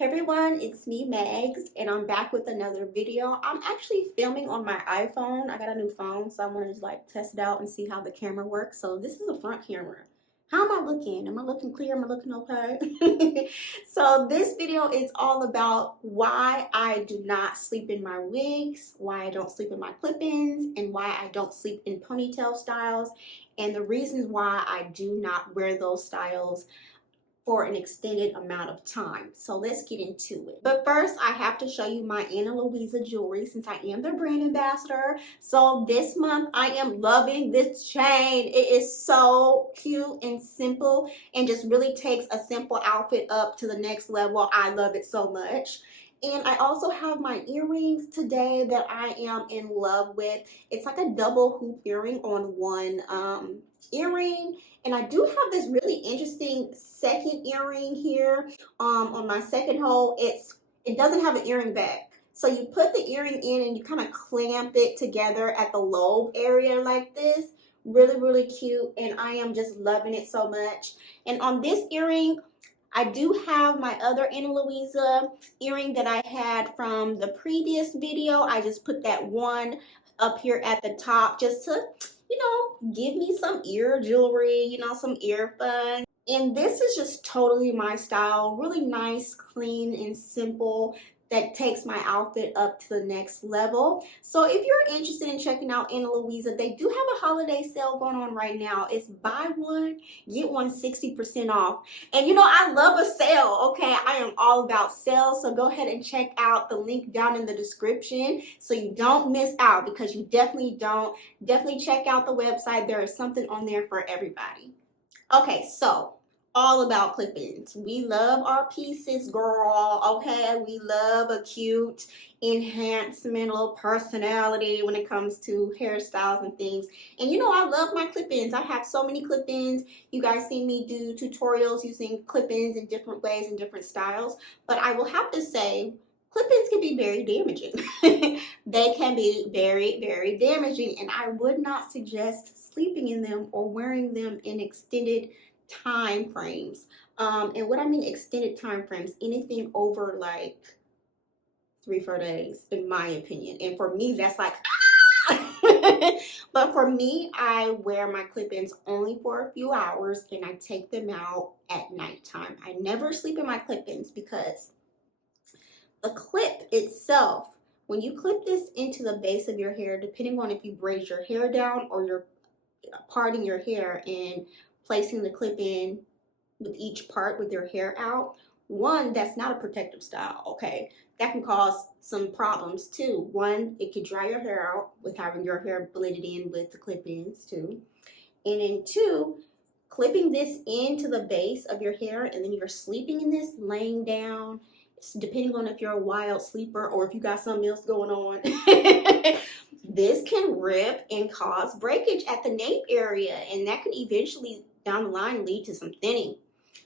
Hey everyone, it's me Megs and I'm back with another video. I'm actually filming on my iPhone. I got a new phone, so I wanted to test it out and see how the camera works. So this is a front camera. How am I looking? Am I looking clear? Am I looking okay? So this video is all about why I do not sleep in my wigs, why I don't sleep in my clip-ins, and why I don't sleep in ponytail styles, and the reasons why I do not wear those styles for an extended amount of time. So let's get into it. But first, I have to show you my Louisa jewelry since I am the brand ambassador. So this month, I am loving this chain. It is so cute and simple and just really takes a simple outfit up to the next level. I love it so much. And I also have my earrings today that I am in love with. It's like a double hoop earring on one earring. And I do have this really interesting second earring here on my second hole. It doesn't have an earring back. So you put the earring in and you kind of clamp it together at the lobe area like this. Really, really cute. And I am just loving it so much. And on this earring, I do have my other Ana Luisa earring that I had from the previous video. I just put that one up here at the top just to, give me some ear jewelry, some ear fun. And this is just totally my style, really nice, clean, and simple that takes my outfit up to the next level. So if you're interested in checking out Ana Luisa, they do have a holiday sale going on right now. It's buy one, get one 60% off. And I love a sale, okay? I am all about sales, so go ahead and check out the link down in the description so you don't miss out, because you definitely don't. Definitely check out the website. There is something on there for everybody. Okay, so all about clip-ins. We love our pieces, girl, okay? We love a cute enhancement, a little personality when it comes to hairstyles and things. And I love my clip-ins. I have so many clip-ins. You guys see me do tutorials using clip-ins in different ways and different styles. But I will have to say, clip-ins can be very damaging. They can be very, very damaging. And I would not suggest sleeping in them or wearing them in extended time frames. And what I mean extended time frames, anything over like 3-4 days, in my opinion. And for me, that's like but for me, I wear my clip-ins only for a few hours and I take them out at nighttime. I never sleep in my clip-ins because the clip itself, when you clip this into the base of your hair, depending on if you braid your hair down or you're parting your hair and placing the clip in with each part with your hair out, one, that's not a protective style, okay? That can cause some problems too. One, it could dry your hair out with having your hair blended in with the clip-ins too. And then two, clipping this into the base of your hair and then you're sleeping in this, laying down, depending on if you're a wild sleeper or if you got something else going on. This can rip and cause breakage at the nape area, and that could eventually down the line lead to some thinning.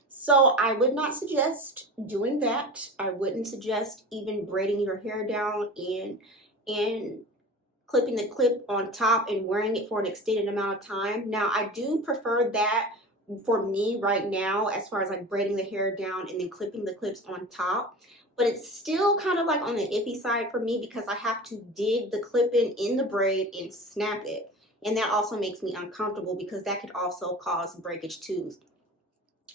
So I would not suggest doing that. I wouldn't suggest even braiding your hair down and clipping the clip on top and wearing it for an extended amount of time. Now, I do prefer that for me right now, as far as like braiding the hair down and then clipping the clips on top. But it's still kind of like on the iffy side for me because I have to dig the clip in the braid and snap it. And that also makes me uncomfortable because that could also cause breakage too.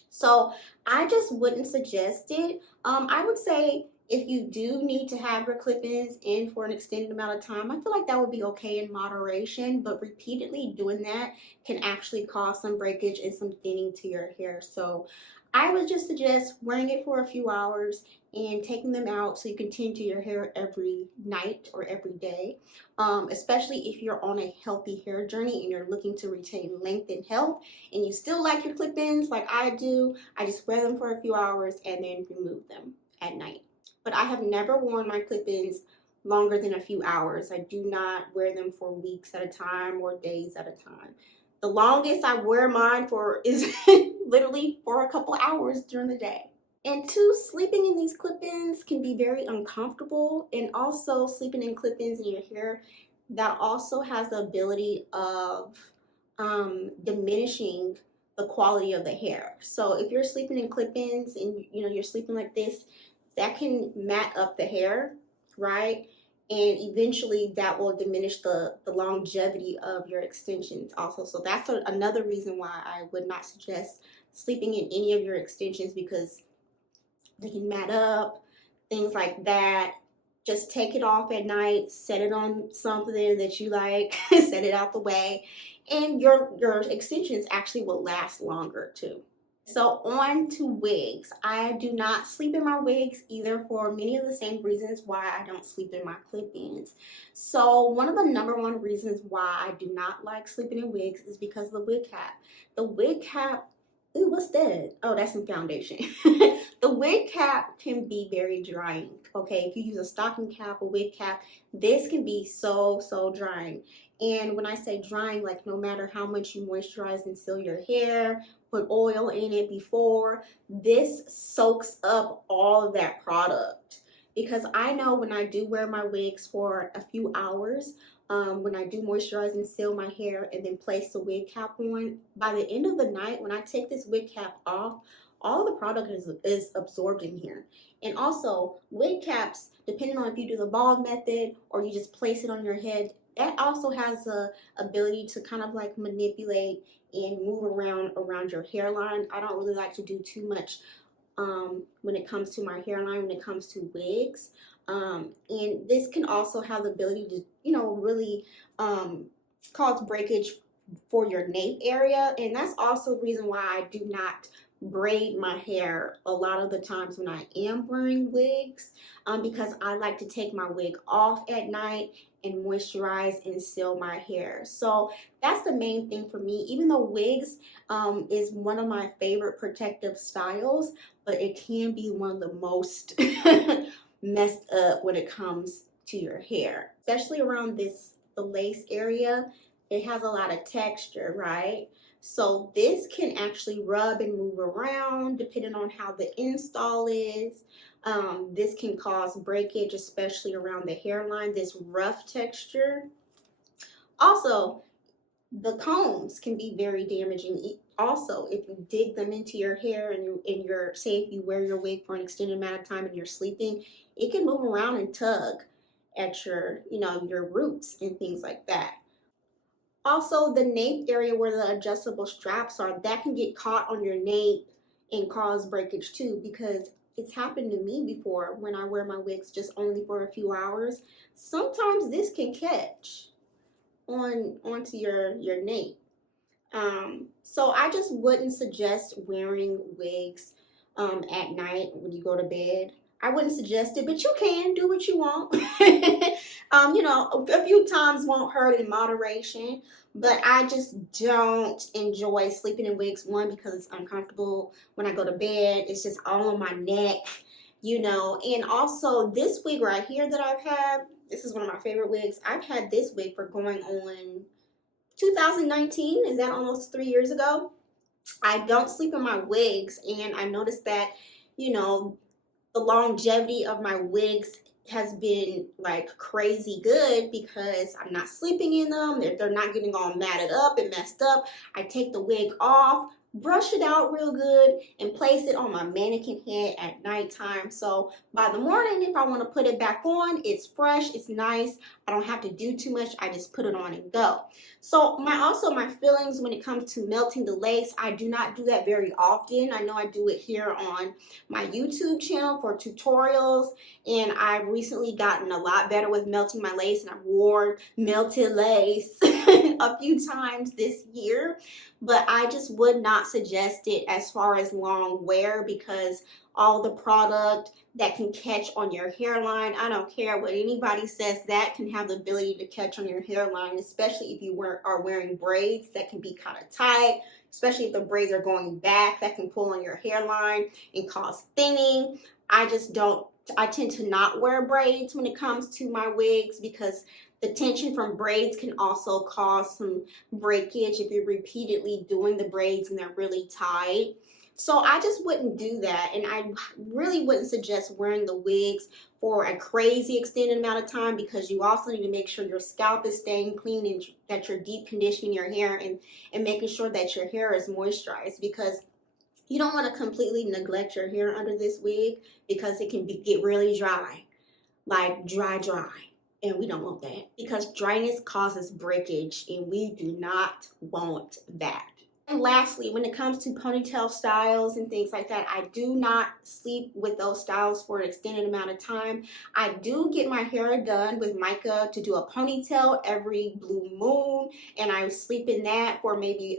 So I just wouldn't suggest it. I would say if you do need to have your clip-ins in for an extended amount of time, I feel like that would be okay in moderation, but repeatedly doing that can actually cause some breakage and some thinning to your hair. So I would just suggest wearing it for a few hours and taking them out so you can tend to your hair every night or every day, especially if you're on a healthy hair journey and you're looking to retain length and health and you still like your clip-ins like I do. I just wear them for a few hours and then remove them at night. But I have never worn my clip-ins longer than a few hours. I do not wear them for weeks at a time or days at a time. The longest I wear mine for is literally for a couple hours during the day. And two, sleeping in these clip-ins can be very uncomfortable, and also sleeping in clip-ins in your hair, that also has the ability of diminishing the quality of the hair. So if you're sleeping in clip-ins and you're sleeping like this, that can mat up the hair, right? And eventually that will diminish the longevity of your extensions also. So that's another reason why I would not suggest sleeping in any of your extensions, because they can mat up, things like that. Just take it off at night, set it on something that you like, set it out the way, and your extensions actually will last longer too. So on to wigs. I do not sleep in my wigs either, for many of the same reasons why I don't sleep in my clip-ins. So one of the number one reasons why I do not like sleeping in wigs is because of the wig cap. The wig cap, ooh, what's that? Oh, that's some foundation. The wig cap can be very drying, okay? If you use a stocking cap, a wig cap, this can be so drying. And when I say drying, like no matter how much you moisturize and seal your hair, put oil in it before, this soaks up all of that product. Because I know when I do wear my wigs for a few hours, when I do moisturize and seal my hair and then place the wig cap on, by the end of the night, when I take this wig cap off, all the product is absorbed in here. And also, wig caps, depending on if you do the bald method or you just place it on your head, that also has the ability to kind of like manipulate and move around your hairline. I don't really like to do too much when it comes to my hairline, when it comes to wigs. And this can also have the ability to, you know, really cause breakage for your nape area. And that's also the reason why I do not braid my hair a lot of the times when I am wearing wigs, because I like to take my wig off at night and moisturize and seal my hair. So that's the main thing for me. Even though wigs is one of my favorite protective styles, but it can be one of the most messed up when it comes to your hair, especially around the lace area. It has a lot of texture, right? So this can actually rub and move around depending on how the install is. This can cause breakage, especially around the hairline, this rough texture. Also, the combs can be very damaging. Also, if you dig them into your hair and you're, say if you wear your wig for an extended amount of time and you're sleeping, it can move around and tug at your, you know, your roots and things like that. Also, the nape area where the adjustable straps are, that can get caught on your nape and cause breakage too, because it's happened to me before when I wear my wigs just only for a few hours. Sometimes this can catch onto your nape. So I just wouldn't suggest wearing wigs at night when you go to bed. I wouldn't suggest it, but you can do what you want. You know, a few times won't hurt in moderation, but I just don't enjoy sleeping in wigs. One, because it's uncomfortable when I go to bed. It's just all on my neck, you know. And also this wig right here that I've had, this is one of my favorite wigs. I've had this wig for going on 2019. Is that almost 3 years ago? I don't sleep in my wigs, and I noticed that, you know, the longevity of my wigs has been like crazy good because I'm not sleeping in them. They're not getting all matted up and messed up. I take the wig off, brush it out real good, and place it on my mannequin head at nighttime. So by the morning, if I want to put it back on, it's fresh, it's nice. I don't have to do too much. I just put it on and go. So my feelings when it comes to melting the lace, I do not do that very often. I know I do it here on my YouTube channel for tutorials, and I've recently gotten a lot better with melting my lace, and I've worn melted lace a few times this year. But I just would not suggest it as far as long wear, because all the product that can catch on your hairline, I don't care what anybody says, that can have the ability to catch on your hairline, especially if you are wearing braids that can be kind of tight, especially if the braids are going back, that can pull on your hairline and cause thinning. I tend to not wear braids when it comes to my wigs, because the tension from braids can also cause some breakage if you're repeatedly doing the braids and they're really tight. So I just wouldn't do that, and I really wouldn't suggest wearing the wigs for a crazy extended amount of time, because you also need to make sure your scalp is staying clean and that you're deep conditioning your hair and making sure that your hair is moisturized, because You don't want to completely neglect your hair under this wig because it can get really dry, like dry. And we don't want that because dryness causes breakage and we do not want that. And lastly, when it comes to ponytail styles and things like that, I do not sleep with those styles for an extended amount of time. I do get my hair done with mica to do a ponytail every blue moon, and I sleep in that for maybe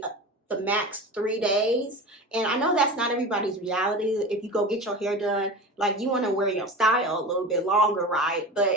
the max 3 days. And I know that's not everybody's reality. If you go get your hair done, like you want to wear your style a little bit longer, right? But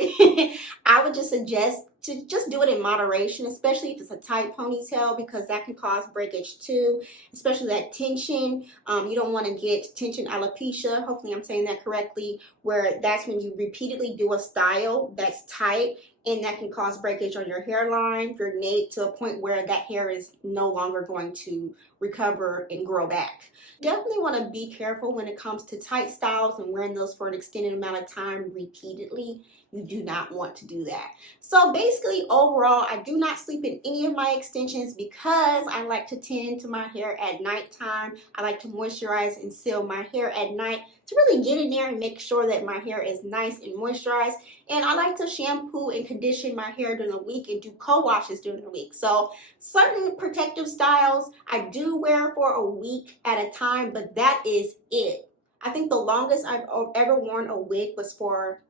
I would just suggest to just do it in moderation, especially if it's a tight ponytail, because that can cause breakage too, especially that tension. You don't want to get tension alopecia, hopefully I'm saying that correctly, where that's when you repeatedly do a style that's tight, and that can cause breakage on your hairline, your nape, to a point where that hair is no longer going to recover and grow back. Definitely want to be careful when it comes to tight styles and wearing those for an extended amount of time repeatedly. You do not want to do that. So basically, overall, I do not sleep in any of my extensions because I like to tend to my hair at nighttime. I like to moisturize and seal my hair at night to really get in there and make sure that my hair is nice and moisturized. And I like to shampoo and condition my hair during the week and do co-washes during the week. So certain protective styles I do wear for a week at a time, but that is it. I think the longest I've ever worn a wig was for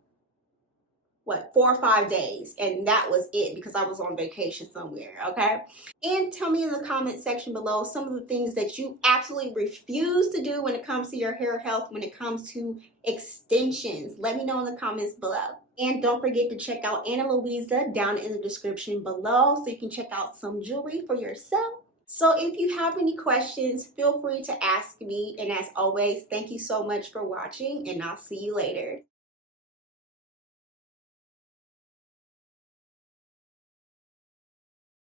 4 or 5 days, and that was it because I was on vacation somewhere. Okay, and tell me in the comment section below some of the things that you absolutely refuse to do when it comes to your hair health, when it comes to extensions. Let me know in the comments below. And don't forget to check out Anna Louisa down in the description below so you can check out some jewelry for yourself. So if you have any questions, feel free to ask me, and as always, thank you so much for watching, and I'll see you later.